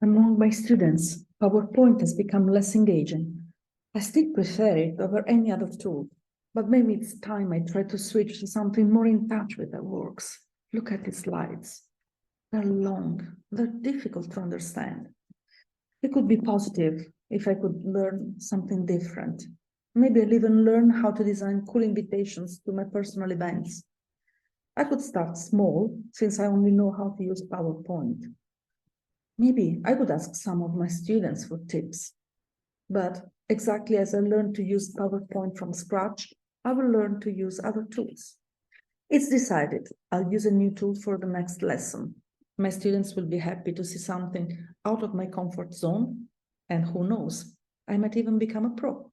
Among my students, PowerPoint has become less engaging. I still prefer it over any other tool, but maybe it's time I try to switch to something more in touch with their works. Look at the slides. They're long, they're difficult to understand. It could be positive if I could learn something different. Maybe I'll even learn how to design cool invitations to my personal events. I could start small, since I only know how to use PowerPoint. Maybe I could ask some of my students for tips. But exactly as I learned to use PowerPoint from scratch, I will learn to use other tools. It's decided. I'll use a new tool for the next lesson. My students will be happy to see something out of my comfort zone, and who knows, I might even become a pro.